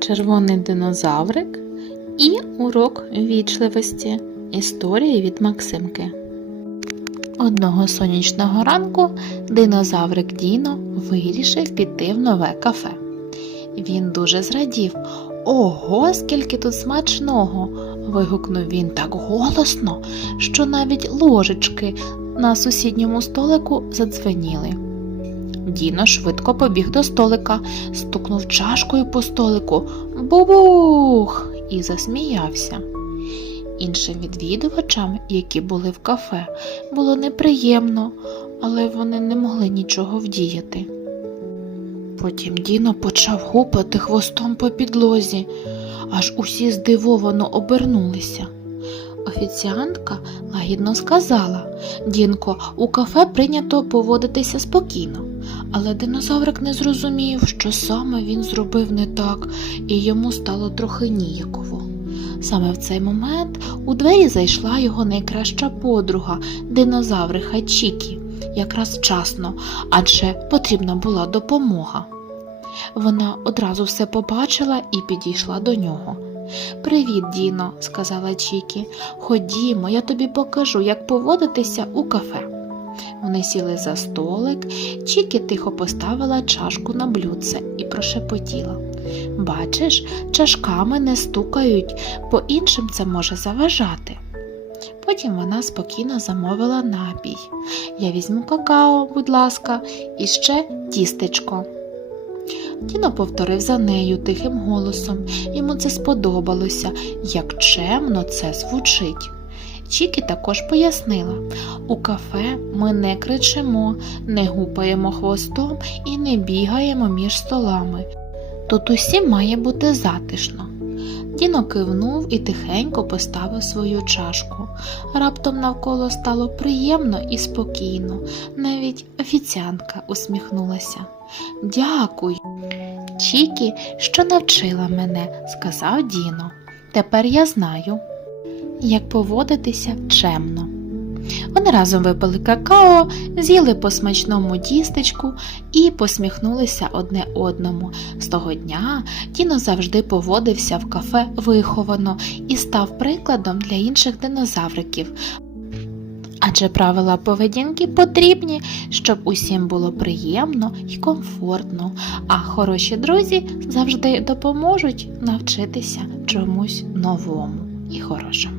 Червоний динозаврик і урок вічливості. Історії від Максимки. Одного сонячного ранку динозаврик Діно вирішив піти в нове кафе. Він дуже зрадів. Ого, скільки тут смачного! вигукнув він так голосно, що навіть ложечки на сусідньому столику задзвеніли. Діно швидко побіг до столика, стукнув чашкою по столику Бубух! і засміявся. Іншим відвідувачам, які були в кафе, було неприємно, але вони не могли нічого вдіяти. Потім Діно почав гупати хвостом по підлозі, аж усі здивовано обернулися. Офіціантка лагідно сказала Дінко, у кафе прийнято поводитися спокійно. Але динозаврик не зрозумів, що саме він зробив не так, і йому стало трохи ніяково. Саме в цей момент у двері зайшла його найкраща подруга, динозавриха Чікі, якраз вчасно, адже потрібна була допомога. Вона одразу все побачила і підійшла до нього. Привіт, Діно, сказала Чікі. Ходімо, я тобі покажу, як поводитися у кафе. Вони сіли за столик, Чікі тихо поставила чашку на блюдце і прошепотіла. Бачиш, чашками не стукають, по іншим це може заважати. Потім вона спокійно замовила напій. Я візьму какао, будь ласка, і ще тістечко. Діно повторив за нею тихим голосом. Йому це сподобалося, як чемно це звучить. Чікі також пояснила у кафе ми не кричимо, не гупаємо хвостом і не бігаємо між столами. Тут усім має бути затишно. Діно кивнув і тихенько поставив свою чашку. Раптом навколо стало приємно і спокійно. Навіть офіціантка усміхнулася. Дякую. Чікі, що навчила мене, сказав Діно. Тепер я знаю, як поводитися чемно. Вони разом випили какао, з'їли по смачному тістечку і посміхнулися одне одному. З того дня Діно завжди поводився в кафе виховано і став прикладом для інших динозавриків. Адже правила поведінки потрібні, щоб усім було приємно і комфортно, а хороші друзі завжди допоможуть навчитися чомусь новому і хорошому.